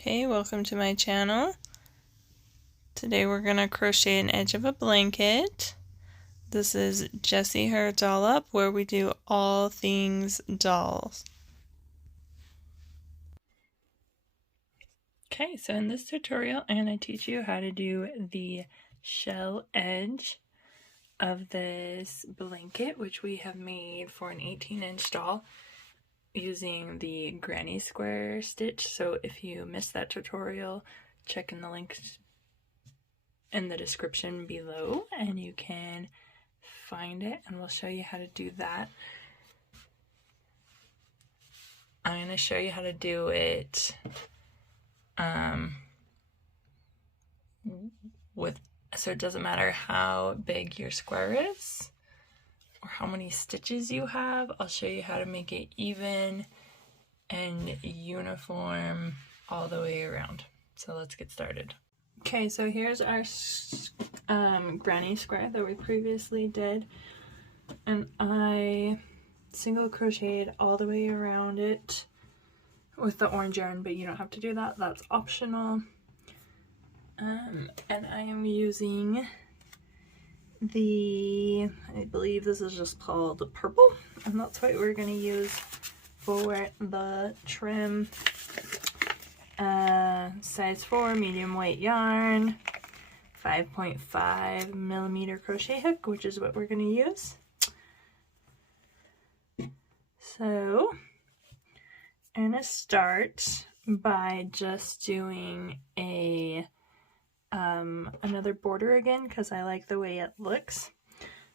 Okay, welcome to my channel. Today we're going to crochet an edge of a blanket. This is Jessyherdollup, where we do all things dolls. Okay, so in this tutorial I'm going to teach you how to do the shell edge of this blanket, which we have made for an 18-inch doll using the granny square stitch. So if you missed that tutorial, check in the links in the description below and you can find it, and we'll show you how to do that. I'm going to show you how to do it so it doesn't matter how big your square is or how many stitches you have. I'll show you how to make it even and uniform all the way around. So let's get started. Okay, so here's our granny square that we previously did, and I single crocheted all the way around it with the orange yarn, but you don't have to do that, that's optional. And I am using I believe this is just called purple, and that's what we're going to use for the trim. Size 4 medium weight yarn, 5.5 millimeter crochet hook, which is what we're going to use. So I'm going to start by just doing a another border again because I like the way it looks.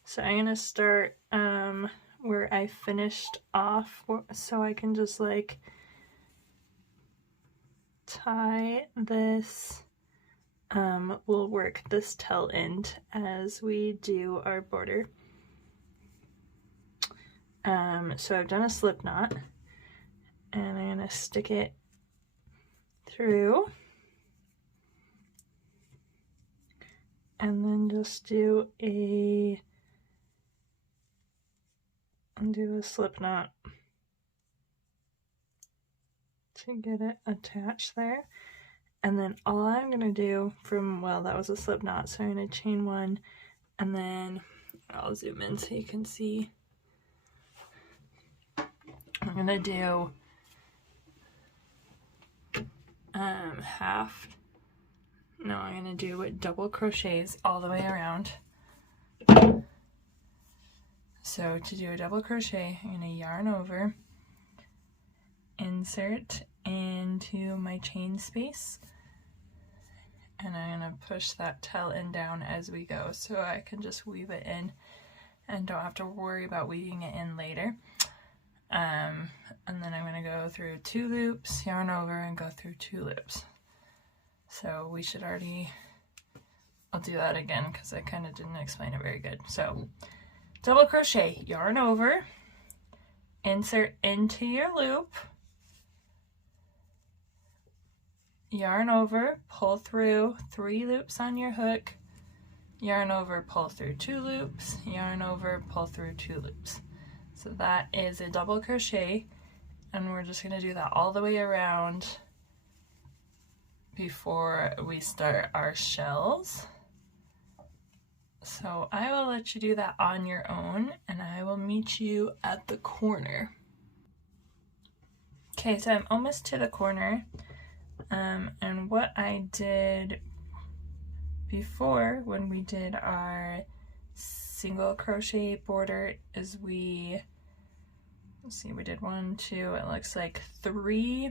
So I'm going to start where I finished off, so I can just like tie this. We'll work this tail end as we do our border. So I've done a slip knot, and I'm going to stick it through and then just do a slip knot to get it attached there. And then all I'm going to do that was a slip knot, so I'm going to chain one, and then I'll zoom in so you can see. I'm going to do I'm going to do double crochets all the way around. So to do a double crochet, I'm going to yarn over, insert into my chain space, and I'm going to push that tail end down as we go, so I can just weave it in and don't have to worry about weaving it in later. And then I'm going to go through 2 loops, yarn over, and go through 2 loops. So we should already, I'll do that again because I kind of didn't explain it very good. So double crochet, yarn over, insert into your loop, yarn over, pull through 3 loops on your hook, yarn over, pull through 2 loops, yarn over, pull through 2 loops. So that is a double crochet, and we're just going to do that all the way around before we start our shells. So I will let you do that on your own, and I will meet you at the corner. Okay, so I'm almost to the corner, and what I did before when we did our single crochet border is we did 1, 2, it looks like 3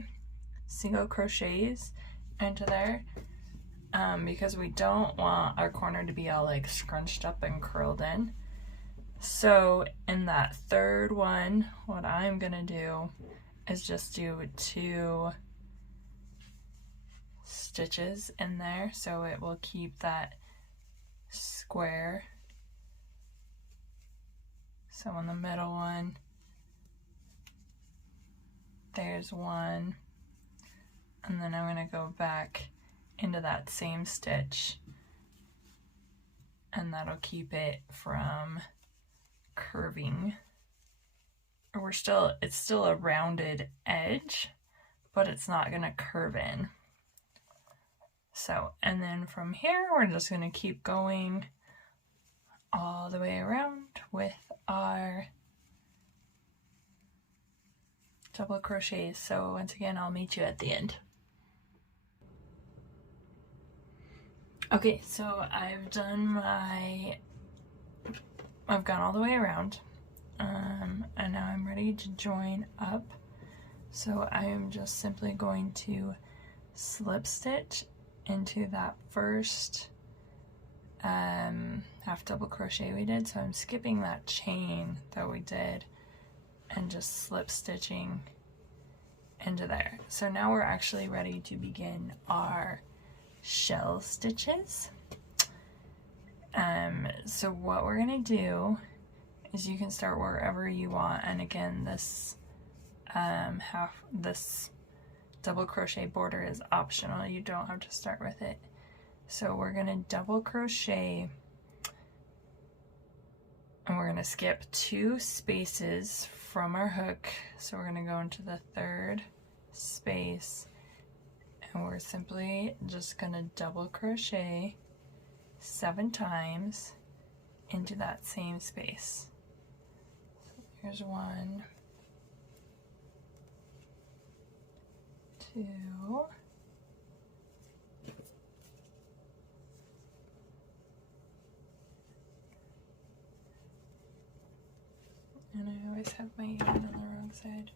single crochets into there, because we don't want our corner to be all like scrunched up and curled in. So in that third one, what I'm gonna do is just do 2 stitches in there, so it will keep that square. So on the middle one, there's 1, and then I'm going to go back into that same stitch, and that'll keep it from curving. It's still a rounded edge, but it's not going to curve in. So, and then from here, we're just going to keep going all the way around with our double crochets. So once again, I'll meet you at the end. Okay, so I've gone all the way around, and now I'm ready to join up. So I am just simply going to slip stitch into that first half double crochet we did. So I'm skipping that chain that we did and just slip stitching into there. So now we're actually ready to begin our shell stitches. So what we're gonna do is you can start wherever you want, and again this this double crochet border is optional, you don't have to start with it. So we're gonna double crochet and we're gonna skip 2 spaces from our hook. So we're gonna go into the 3rd space and we're simply just gonna double crochet 7 times into that same space. So here's 1, 2, and I always have my yarn on the wrong side.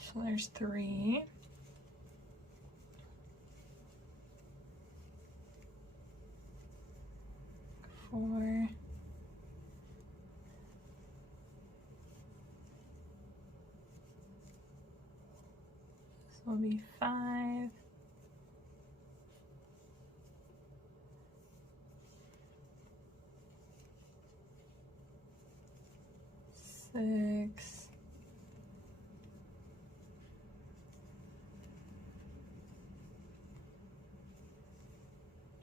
So there's 3. 4. This will be 5. 6.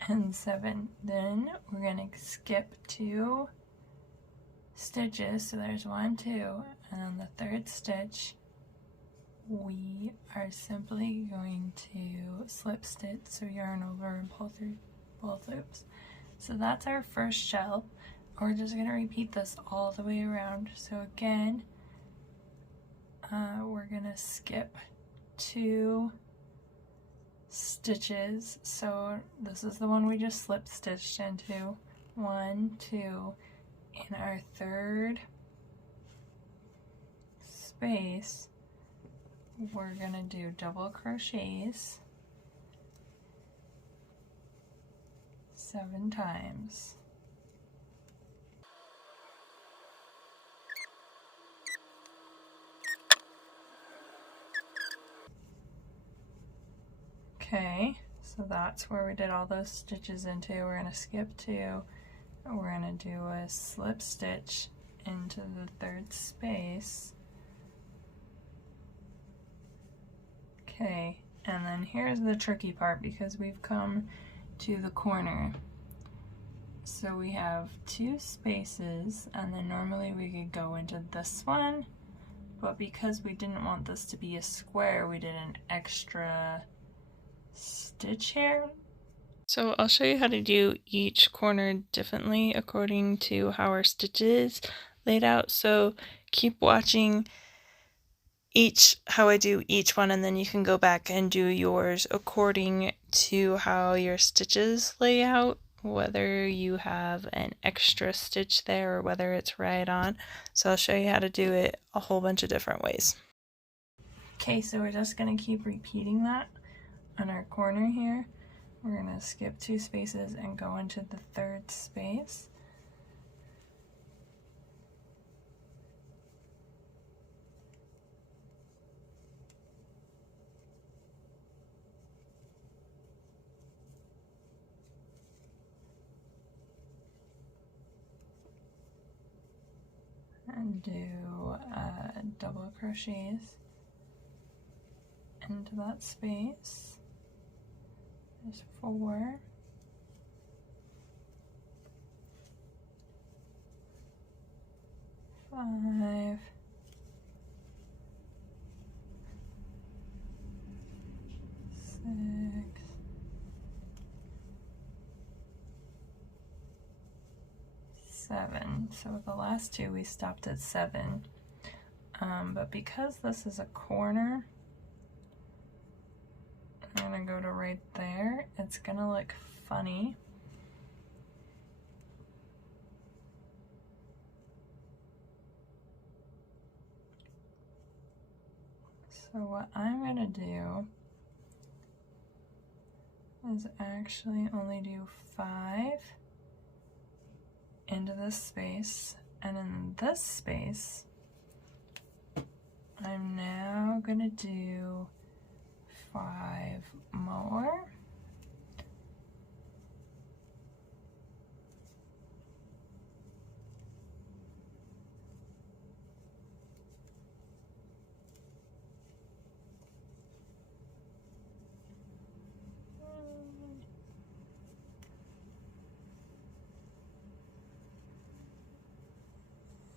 And 7. Then we're gonna skip 2 stitches. So there's 1, 2, and on the 3rd stitch, we are simply going to slip stitch, so yarn over and pull through both loops. So that's our first shell. We're just gonna repeat this all the way around. So again, we're gonna skip 2 stitches. So this is the one we just slip stitched into. 1, 2, in our 3rd space, we're gonna do double crochets 7 times. Okay, so that's where we did all those stitches into. We're gonna skip 2, and we're gonna do a slip stitch into the 3rd space. Okay, and then here's the tricky part because we've come to the corner. So we have 2 spaces, and then normally we could go into this one, but because we didn't want this to be a square, we did an extra stitch here. So I'll show you how to do each corner differently according to how our stitch is laid out. So keep watching how I do each one, and then you can go back and do yours according to how your stitches lay out, whether you have an extra stitch there or whether it's right on. So I'll show you how to do it a whole bunch of different ways. Okay, so we're just going to keep repeating that on our corner here. We're going to skip 2 spaces and go into the 3rd space. And do double crochets into that space. There's 4, 5, 7. So with the last two we stopped at 7. But because this is a corner, I'm gonna go to right there. It's gonna look funny. So what I'm gonna do is actually only do 5 into this space, and in this space I'm now gonna do 5 more.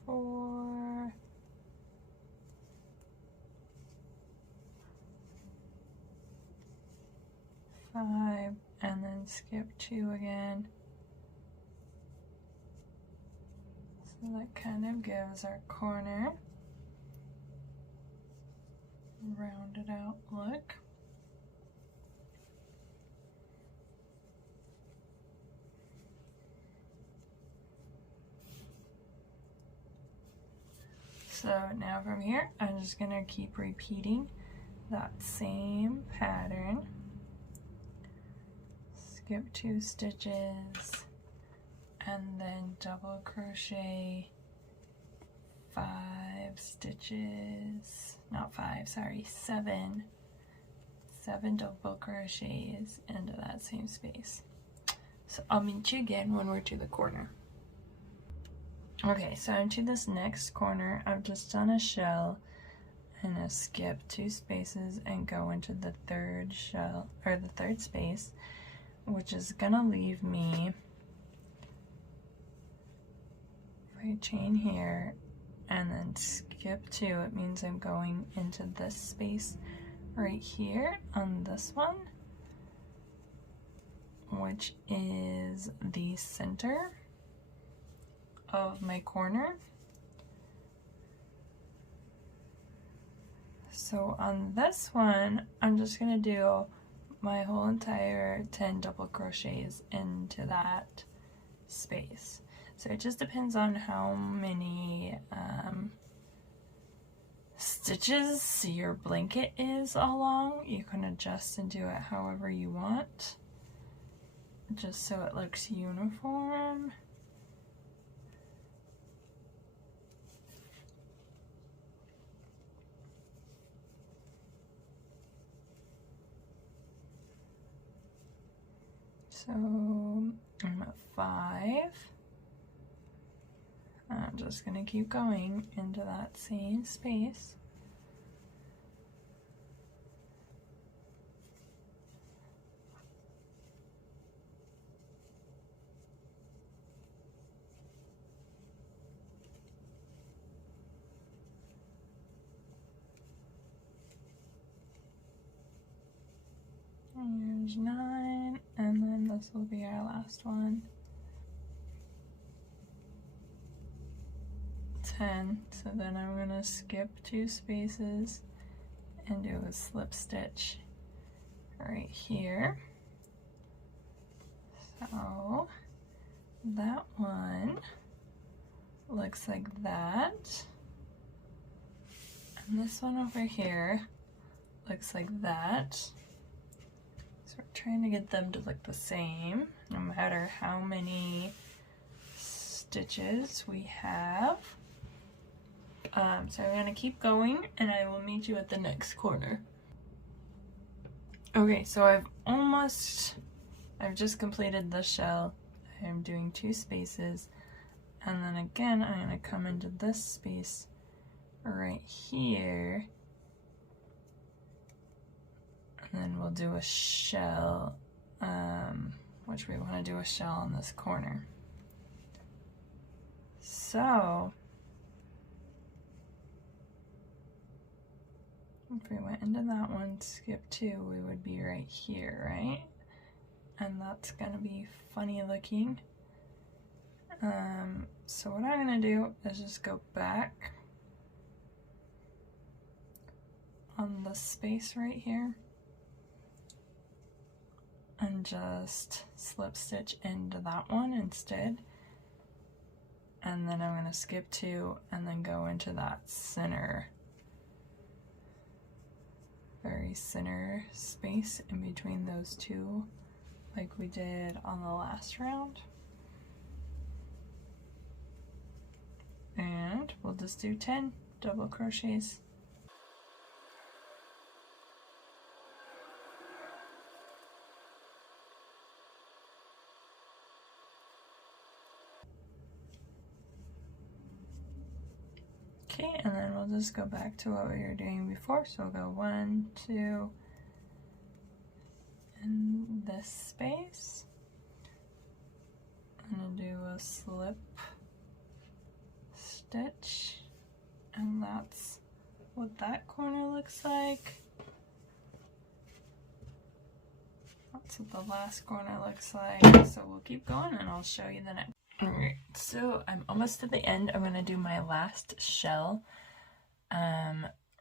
Four, 5, and then skip 2 again. So that kind of gives our corner a rounded out look. So now from here, I'm just gonna keep repeating that same pattern. Skip 2 stitches, and then double crochet 5 stitches, not 5, sorry, 7 double crochets into that same space. So I'll meet you again when we're to the corner. Okay, so into this next corner, I've just done a shell and a skip 2 spaces and go into the third shell, or the third space, which is gonna leave me, if I chain here and then skip 2, it means I'm going into this space right here on this one, which is the center of my corner. So on this one, I'm just gonna do my whole entire 10 double crochets into that space. So it just depends on how many stitches your blanket is along. You can adjust and do it however you want, just so it looks uniform. So I'm at 5. I'm just gonna keep going into that same space. Here's 9, and then this will be our last one. 10, so then I'm gonna skip 2 spaces and do a slip stitch right here. So that one looks like that, and this one over here looks like that. So we're trying to get them to look the same, no matter how many stitches we have. So I'm going to keep going, and I will meet you at the next corner. Okay, so I've just completed the shell. I'm doing 2 spaces, and then again I'm going to come into this space right here, and then we'll do a shell, which we want to do a shell on this corner. So if we went into that one, skip 2, we would be right here, right? And that's gonna be funny looking. So what I'm gonna do is just go back on the space right here and just slip stitch into that one instead. And then I'm gonna skip 2 and then go into that center, very center space in between those 2 like we did on the last round. And we'll just do 10 double crochets. Okay, and then we'll just go back to what we were doing before. So we'll go 1, 2, in this space. I'm gonna do a slip stitch, and that's what that corner looks like. That's what the last corner looks like. So we'll keep going and I'll show you the next. Alright, so I'm almost to the end. I'm gonna do my last shell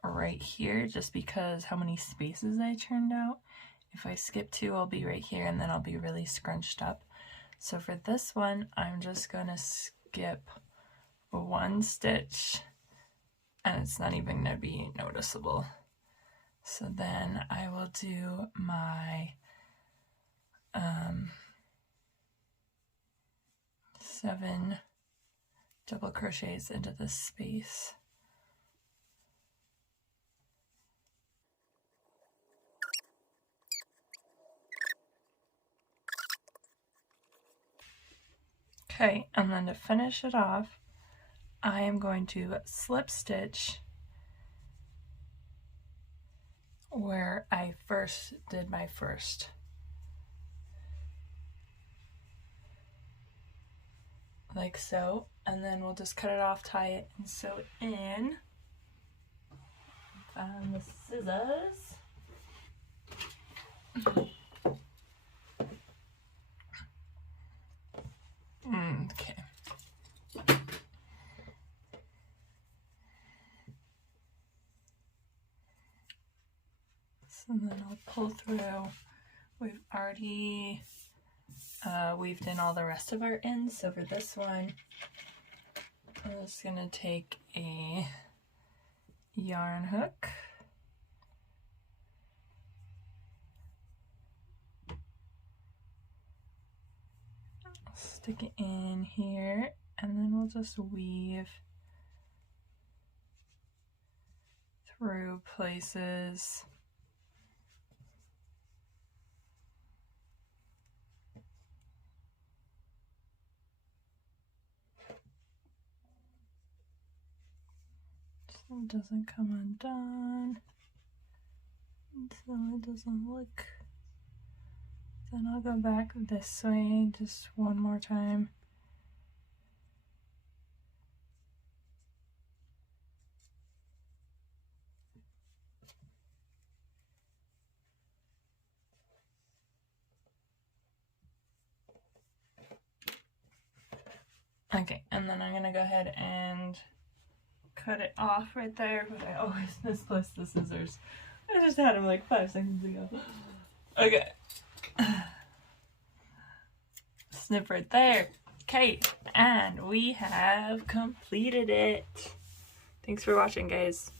right here, just because how many spaces I turned out. If I skip 2, I'll be right here and then I'll be really scrunched up. So for this one, I'm just gonna skip 1 stitch and it's not even gonna be noticeable. So then I will do my 7 double crochets into this space. Okay, and then to finish it off, I am going to slip stitch where I first did my first. Like so, and then we'll just cut it off, tie it, and sew it in. Found the scissors. Okay. So then I'll pull through. We've already weaved in all the rest of our ends, so for this one I'm just gonna take a yarn hook, stick it in here, and then we'll just weave through places. So it doesn't come undone, so it doesn't look. Then I'll go back this way just one more time. Okay, and then I'm gonna go ahead and cut it off right there, but I always misplaced the scissors. I just had them like 5 seconds ago. Okay. Snip right there. Okay, and we have completed it. Thanks for watching, guys.